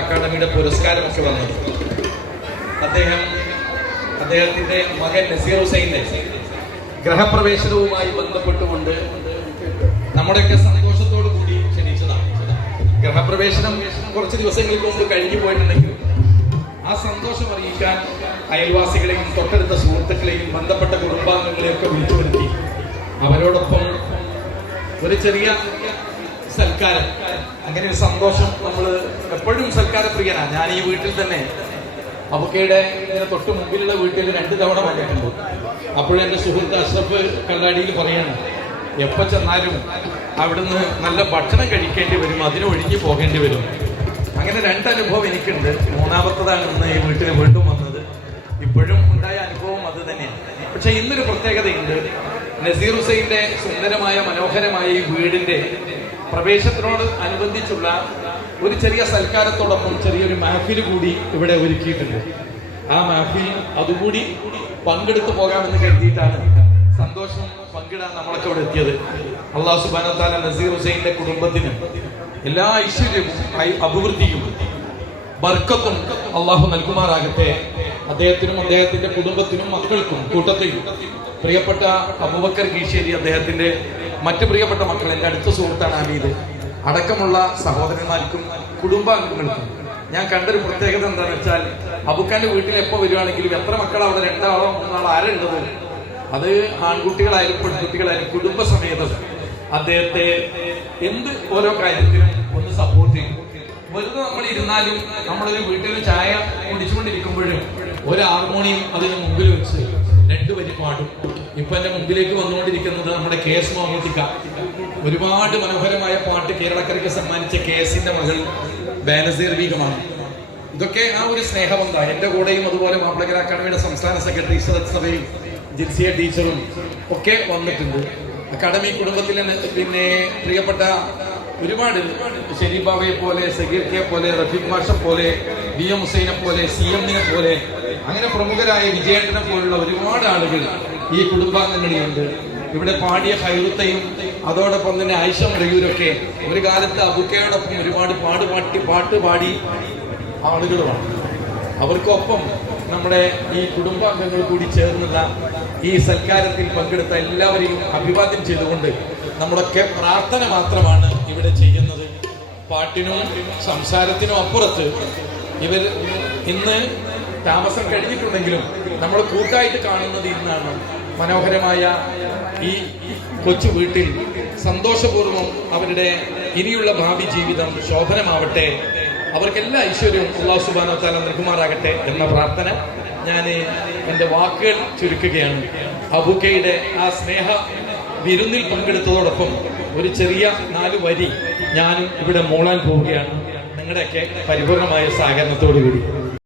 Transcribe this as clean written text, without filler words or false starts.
അക്കാദമിയുടെ പുരസ്കാരമൊക്കെ വന്നത്. അദ്ദേഹത്തിന്റെ മകൻ നസീർ ഹുസൈന്റെ ഗ്രഹപ്രവേശനവുമായി ബന്ധപ്പെട്ടുകൊണ്ട് നമ്മുടെയൊക്കെ സന്തോഷത്തോടു കൂടി ക്ഷണിച്ചതാണ്. ഗ്രഹപ്രവേശനം കുറച്ച് ദിവസങ്ങൾക്ക് മുമ്പ് കഴിഞ്ഞു പോയിട്ടുണ്ടെങ്കിൽ ആ സന്തോഷം അറിയിക്കാൻ അയൽവാസികളെയും തൊട്ടടുത്ത സുഹൃത്തുക്കളെയും ബന്ധപ്പെട്ട കുടുംബാംഗങ്ങളെയും ഒക്കെ വിളിച്ചു വരുത്തി അവരോടൊപ്പം ഒരു ചെറിയ സൽക്കാരം, അങ്ങനെ ഒരു സന്തോഷം. നമ്മൾ എപ്പോഴും സൽക്കാരപ്രിയനാണ്. ഞാൻ ഈ വീട്ടിൽ തന്നെ അബുക്കയുടെ തൊട്ട് മുമ്പിലുള്ള വീട്ടിൽ 2 തവണ വന്നിട്ടുണ്ട്. അപ്പോഴും എൻ്റെ സുഹൃത്ത് അഷ്റഫ് കല്ലാടിയിൽ പറയാണ്, എപ്പോൾ ചെന്നാലും അവിടുന്ന് നല്ല ഭക്ഷണം കഴിക്കേണ്ടി വരും, അതിന് ഒഴിഞ്ഞു പോകേണ്ടി വരും. അങ്ങനെ 2 അനുഭവം എനിക്കുണ്ട്. 3ാമത്തതാണ് ഇന്ന് ഈ വീട്ടിൽ വീണ്ടും വന്നത്. ഇപ്പോഴും ഉണ്ടായ അനുഭവം അത് തന്നെയാണ്. പക്ഷെ ഇന്നൊരു പ്രത്യേകതയുണ്ട്. നസീർ ഹുസൈന്റെ സുന്ദരമായ മനോഹരമായ ഈ വീടിന്റെ പ്രവേശനത്തിനോട് അനുബന്ധിച്ചുള്ള ഒരു ചെറിയ സൽക്കാരത്തോടൊപ്പം ചെറിയൊരു മഹഫിൽ കൂടി ഇവിടെ ഒരുക്കിയിട്ടുണ്ട്. ആ മഹഫിൽ അതുകൂടി പങ്കെടുത്തു പോകാമെന്ന് കരുതിയിട്ടാണ് സന്തോഷം പങ്കിടാൻ നമ്മളൊക്കെ ഇവിടെ എത്തിയത്. അല്ലാഹു സുബ്ഹാനഹു വ തആല നസീർ ഹുസൈന്റെ കുടുംബത്തിന് എല്ലാ ഐശ്വര്യവും അഭിവൃദ്ധിയും ബർക്കത്തും അള്ളാഹു നൽകുമാറാകട്ടെ. അദ്ദേഹത്തിനും അദ്ദേഹത്തിന്റെ കുടുംബത്തിനും മക്കൾക്കും കൂട്ടത്തിൽ പ്രിയപ്പെട്ട അബൂബക്കർ കീശേരി, അദ്ദേഹത്തിന്റെ മറ്റു പ്രിയപ്പെട്ട മക്കൾ, എൻ്റെ അടുത്ത സുഹൃത്താണ് അമീദ്, അടക്കമുള്ള സഹോദരന്മാർക്കും കുടുംബാംഗങ്ങൾക്കും ഞാൻ കണ്ടൊരു പ്രത്യേകത എന്താണെന്ന് വെച്ചാൽ, അബുക്കാന്റെ വീട്ടിൽ എപ്പോൾ വരുവാണെങ്കിലും എത്ര മക്കൾ അവിടെ 2 ആളോ 3 ആളോ ആരുള്ളത്, അത് ആൺകുട്ടികളായാലും പെൺകുട്ടികളായാലും കുടുംബസമേതം അദ്ദേഹത്തെ എന്ത് ഓരോ കാര്യത്തിനും ഒന്ന് സപ്പോർട്ട് ചെയ്യും. വെറുതെ നമ്മൾ ഇരുന്നാലും നമ്മളൊരു വീട്ടിൽ ചായ കുടിച്ചുകൊണ്ടിരിക്കുമ്പോഴും ഒരു ഹാർമോണിയം അതിന് മുമ്പിൽ വെച്ച് 2 വരി പാടും. ഇപ്പൊ എന്റെ മുമ്പിലേക്ക് വന്നുകൊണ്ടിരിക്കുന്നത് നമ്മുടെ KS മുഹമ്മദിക്ക. ഒരുപാട് മനോഹരമായ പാട്ട് കേരളക്കരയ്ക്ക് സമ്മാനിച്ച KSന്റെ മകൾ ബേനസീർ ബീഗമാണ്. ഇതൊക്കെ ആ ഒരു സ്നേഹബന്ധമാണ്. എന്റെ കൂടെയും അതുപോലെ മാപ്പിളക്കര അക്കാദമിയുടെ സംസ്ഥാന സെക്രട്ടറി സദത് സഭയും ജിൻസിയ ടീച്ചറും ഒക്കെ വന്നിട്ടുണ്ട്. അക്കാദമി കുടുംബത്തിലെ പിന്നെ പ്രിയപ്പെട്ട ഒരുപാട് ഷെരീബാവയെ പോലെ, സഗീർക്കയെ പോലെ, റഫീഖ് മാഷ പോലെ, VM ഹുസൈനെ പോലെ, CMനെ പോലെ, അങ്ങനെ പ്രമുഖരായ വിജയേട്ടനെ പോലുള്ള ഒരുപാട് ആളുകൾ ഈ കുടുംബാംഗങ്ങളിലുണ്ട്. ഇവിടെ പാടിയ ഹൈറുത്തയും അതോടൊപ്പം തന്നെ ആയിഷ മറയൂരൊക്കെ ഒരു കാലത്ത് അബുക്കയോടൊപ്പം ഒരുപാട് പാട്ട് പാടി ആളുകളുമാണ്. അവർക്കൊപ്പം നമ്മുടെ ഈ കുടുംബാംഗങ്ങൾ കൂടി ചേർന്നുള്ള ഈ സൽക്കാരത്തിൽ പങ്കെടുത്ത എല്ലാവരെയും അഭിവാദ്യം ചെയ്തുകൊണ്ട് നമ്മളൊക്കെ പ്രാർത്ഥന മാത്രമാണ് ഇവിടെ ചെയ്യുന്നത്. പാട്ടിനും സംസാരത്തിനും അപ്പുറത്ത് ഇവർ ഇന്ന് താമസം കഴിഞ്ഞിട്ടുണ്ടെങ്കിലും നമ്മൾ കൂട്ടായിട്ട് കാണുന്നത് ഇന്നാണ്. മനോഹരമായ ഈ കൊച്ചു വീട്ടിൽ സന്തോഷപൂർവ്വം അവരുടെ ഇനിയുള്ള ഭാവി ജീവിതം ശോഭനമാവട്ടെ, അവർക്കെല്ലാ ഐശ്വര്യവും അല്ലാഹു സുബ്ഹാനഹു വ തആല നൽകുമാറാകട്ടെ എന്ന പ്രാർത്ഥന ഞാൻ എൻ്റെ വാക്കുകൾ ചുരുക്കുകയാണ്. അബൂക്കയുടെ ആ സ്നേഹ വിരുന്നിൽ പങ്കെടുത്തതോടൊപ്പം ഒരു ചെറിയ 4 വരി ഞാനും ഇവിടെ മൂളാൻ പോവുകയാണ്. നിങ്ങളുടെയൊക്കെ പരിപൂർണമായ സഹകരണത്തോടു കൂടി.